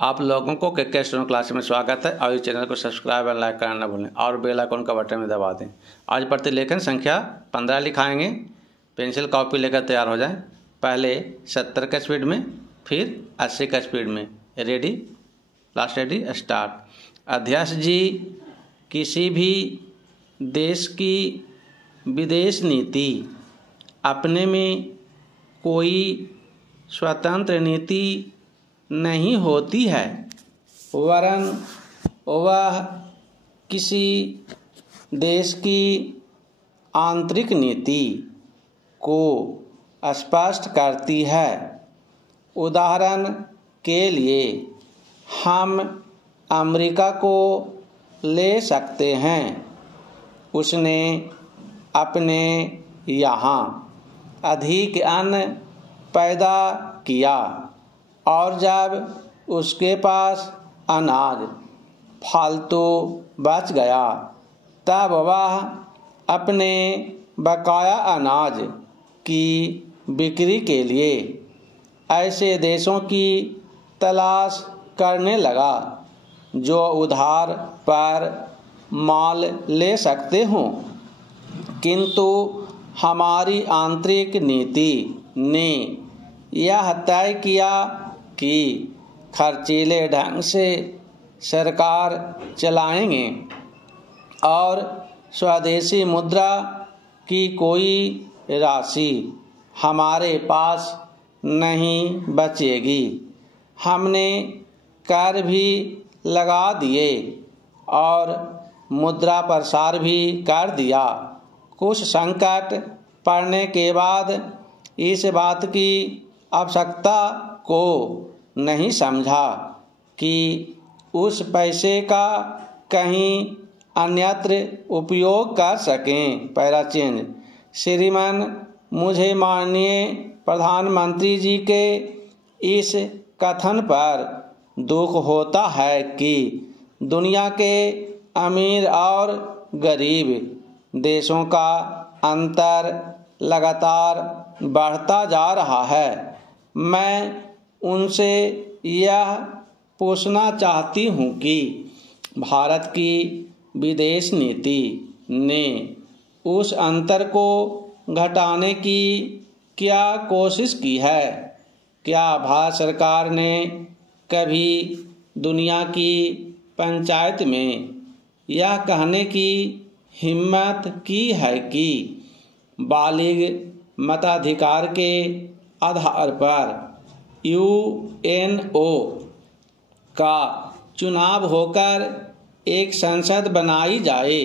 आप लोगों को के स्टूडेंट क्लास में स्वागत है और इस चैनल को सब्सक्राइब और लाइक करना न भूलें और बेल आइकन का बटन में दबा दें। आज प्रतिलेखन संख्या 15 लिखाएंगे। पेंसिल कॉपी लेकर तैयार हो जाएं। पहले 70 का स्पीड में, फिर 80 का स्पीड में। Ready, last ready, start. अध्यक्ष जी, किसी भी देश की विदेश नीति अपने में कोई स्वतंत्र नीति नहीं होती है, वरन वह किसी देश की आंतरिक नीति को स्पष्ट करती है। उदाहरण के लिए हम अमेरिका को ले सकते हैं। उसने अपने यहाँ अधिक अन्न पैदा किया और जब उसके पास अनाज फालतू बच गया तब वह अपने बकाया अनाज की बिक्री के लिए ऐसे देशों की तलाश करने लगा जो उधार पर माल ले सकते हों। किंतु हमारी आंतरिक नीति ने यह तय किया कि खर्चीले ढंग से सरकार चलाएंगे और स्वदेशी मुद्रा की कोई राशि हमारे पास नहीं बचेगी। हमने कर भी लगा दिए और मुद्रा प्रसार भी कर दिया। कुछ संकट पड़ने के बाद इस बात की आवश्यकता को नहीं समझा कि उस पैसे का कहीं अन्यत्र उपयोग कर सकें। Para change. श्रीमान, मुझे माननीय प्रधानमंत्री जी के इस कथन पर दुख होता है कि दुनिया के अमीर और गरीब देशों का अंतर लगातार बढ़ता जा रहा है। मैं उनसे यह पूछना चाहती हूँ कि भारत की विदेश नीति ने उस अंतर को घटाने की क्या कोशिश की है? क्या भारत सरकार ने कभी दुनिया की पंचायत में यह कहने की हिम्मत की है कि बालिग मताधिकार के आधार पर यूएनओ का चुनाव होकर एक संसद बनाई जाए?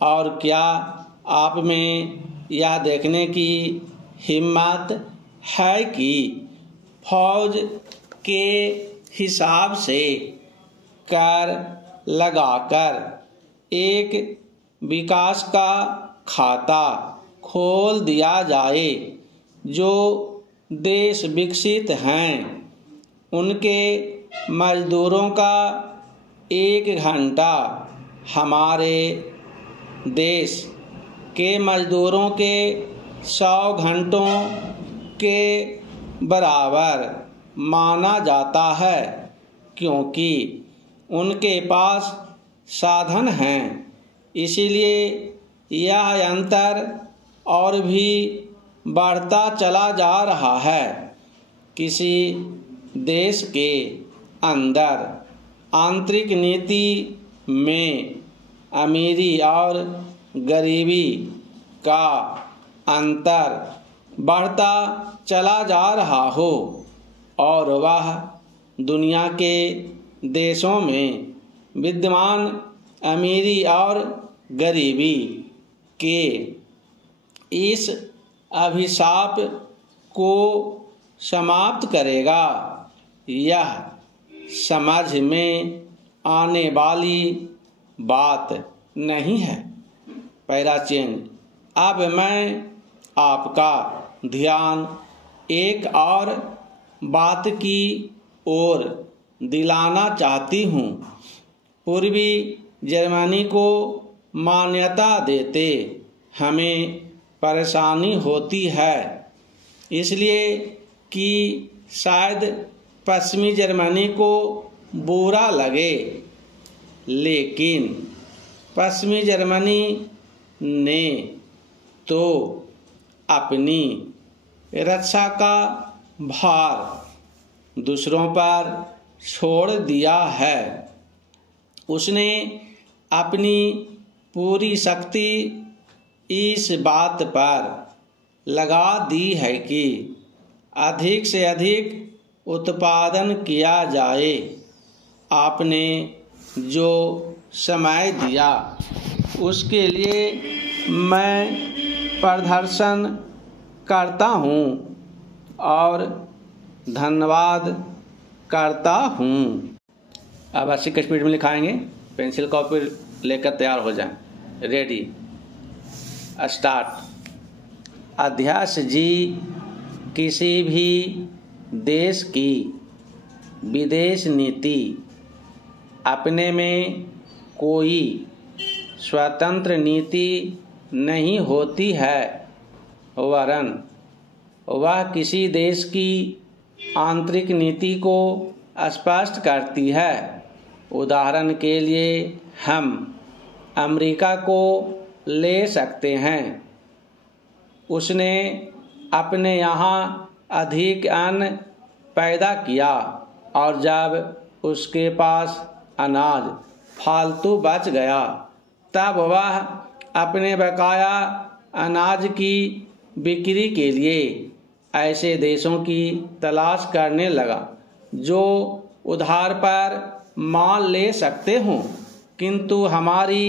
और क्या आप में यह देखने की हिम्मत है कि फौज के हिसाब से कर लगाकर एक विकास का खाता खोल दिया जाए? जो देश विकसित हैं उनके मजदूरों का 1 घंटा हमारे देश के मजदूरों के 100 घंटों के बराबर माना जाता है, क्योंकि उनके पास साधन हैं। इसीलिए यह अंतर और भी बढ़ता चला जा रहा है। किसी देश के अंदर आंतरिक नीति में अमीरी और गरीबी का अंतर बढ़ता चला जा रहा हो और वह दुनिया के देशों में विद्यमान अमीरी और गरीबी के इस अभिशाप को समाप्त करेगा। यह समझ में आने वाली बात नहीं है। Para change. अब मैं आपका ध्यान एक और बात की ओर दिलाना चाहती हूँ। पूर्वी जर्मनी को मान्यता देते हमें परेशानी होती है, इसलिए कि शायद पश्चिमी जर्मनी को बुरा लगे, लेकिन पश्चिमी जर्मनी ने तो अपनी रक्षा का भार दूसरों पर छोड़ दिया है। उसने अपनी पूरी शक्ति इस बात पर लगा दी है कि अधिक से अधिक उत्पादन किया जाए। आपने जो समय दिया उसके लिए मैं प्रदर्शन करता हूँ और धन्यवाद करता हूँ। अब 80 की स्पीड में लिखाएंगे। पेंसिल कॉपी लेकर तैयार हो जाएं। Ready, start. अध्यक्ष जी, किसी भी देश की विदेश नीति अपने में कोई स्वतंत्र नीति नहीं होती है, वरन वह किसी देश की आंतरिक नीति को स्पष्ट करती है। उदाहरण के लिए हम अमेरिका को ले सकते हैं। उसने अपने यहाँ अधिक अन्न पैदा किया और जब उसके पास अनाज फालतू बच गया तब वह अपने बकाया अनाज की बिक्री के लिए ऐसे देशों की तलाश करने लगा जो उधार पर माल ले सकते हों। किंतु हमारी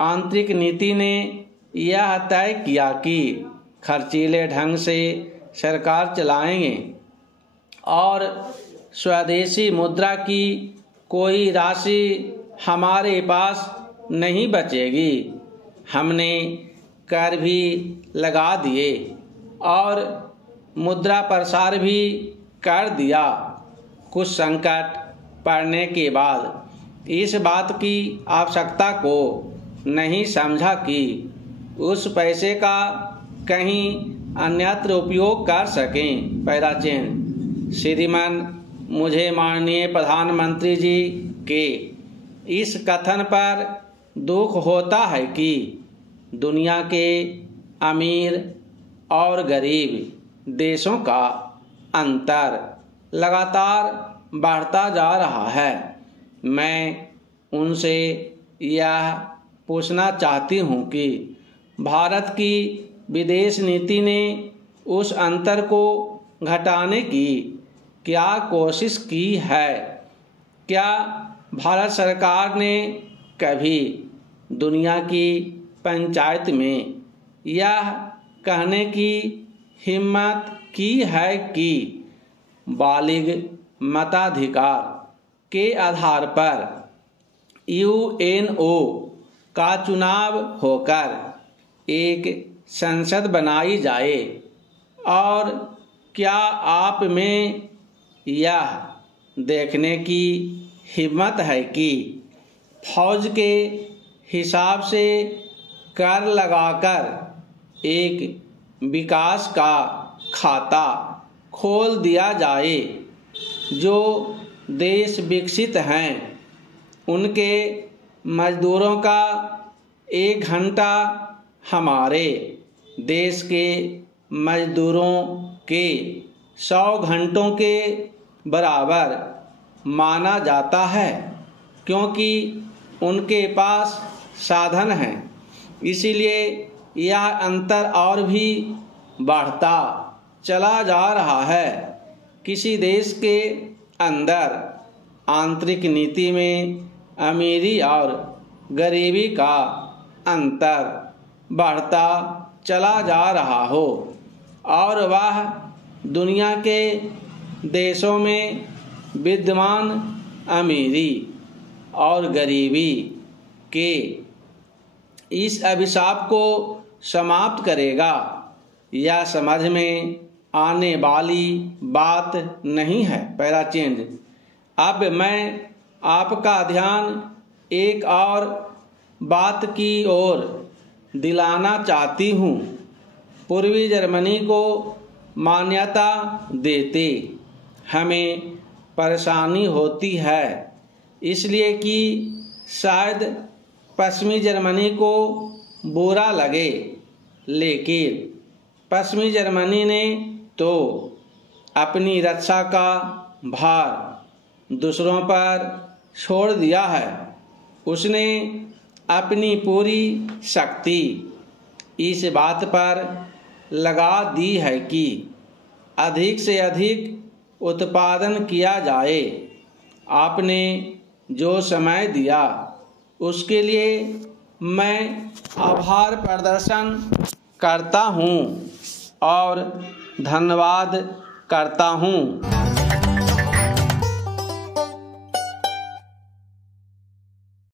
आंतरिक नीति ने यह तय किया कि खर्चीले ढंग से सरकार चलाएंगे और स्वदेशी मुद्रा की कोई राशि हमारे पास नहीं बचेगी। हमने कर भी लगा दिए और मुद्रा प्रसार भी कर दिया। कुछ संकट पड़ने के बाद इस बात की आवश्यकता को नहीं समझा कि उस पैसे का कहीं अन्यत्र उपयोग कर सकें। पैराचेन। श्रीमान, मुझे माननीय प्रधानमंत्री जी के इस कथन पर दुख होता है कि दुनिया के अमीर और गरीब देशों का अंतर लगातार बढ़ता जा रहा है। मैं उनसे यह पूछना चाहती हूँ कि भारत की विदेश नीति ने उस अंतर को घटाने की क्या कोशिश की है? क्या भारत सरकार ने कभी दुनिया की पंचायत में यह कहने की हिम्मत की है कि बालिग मताधिकार के आधार पर यूएनओ का चुनाव होकर एक संसद बनाई जाए? और क्या आप में यह देखने की हिम्मत है कि फौज के हिसाब से कर लगाकर एक विकास का खाता खोल दिया जाए? जो देश विकसित हैं उनके मजदूरों का 1 घंटा हमारे देश के मजदूरों के 100 घंटों के बराबर माना जाता है, क्योंकि उनके पास साधन हैं। इसीलिए यह अंतर और भी बढ़ता चला जा रहा है। किसी देश के अंदर आंतरिक नीति में अमीरी और गरीबी का अंतर बढ़ता चला जा रहा हो और वह दुनिया के देशों में विद्यमान अमीरी और गरीबी के इस अभिशाप को समाप्त करेगा, यह समझ में आने वाली बात नहीं है। Para change. अब मैं आपका ध्यान एक और बात की ओर दिलाना चाहती हूँ। पूर्वी जर्मनी को मान्यता देते हमें परेशानी होती है, इसलिए कि शायद पश्चिमी जर्मनी को बुरा लगे, लेकिन पश्चिमी जर्मनी ने तो अपनी रक्षा का भार दूसरों पर छोड़ दिया है। उसने अपनी पूरी शक्ति इस बात पर लगा दी है कि अधिक से अधिक उत्पादन किया जाए। आपने जो समय दिया उसके लिए मैं आभार प्रदर्शन करता हूँ और धन्यवाद करता हूँ।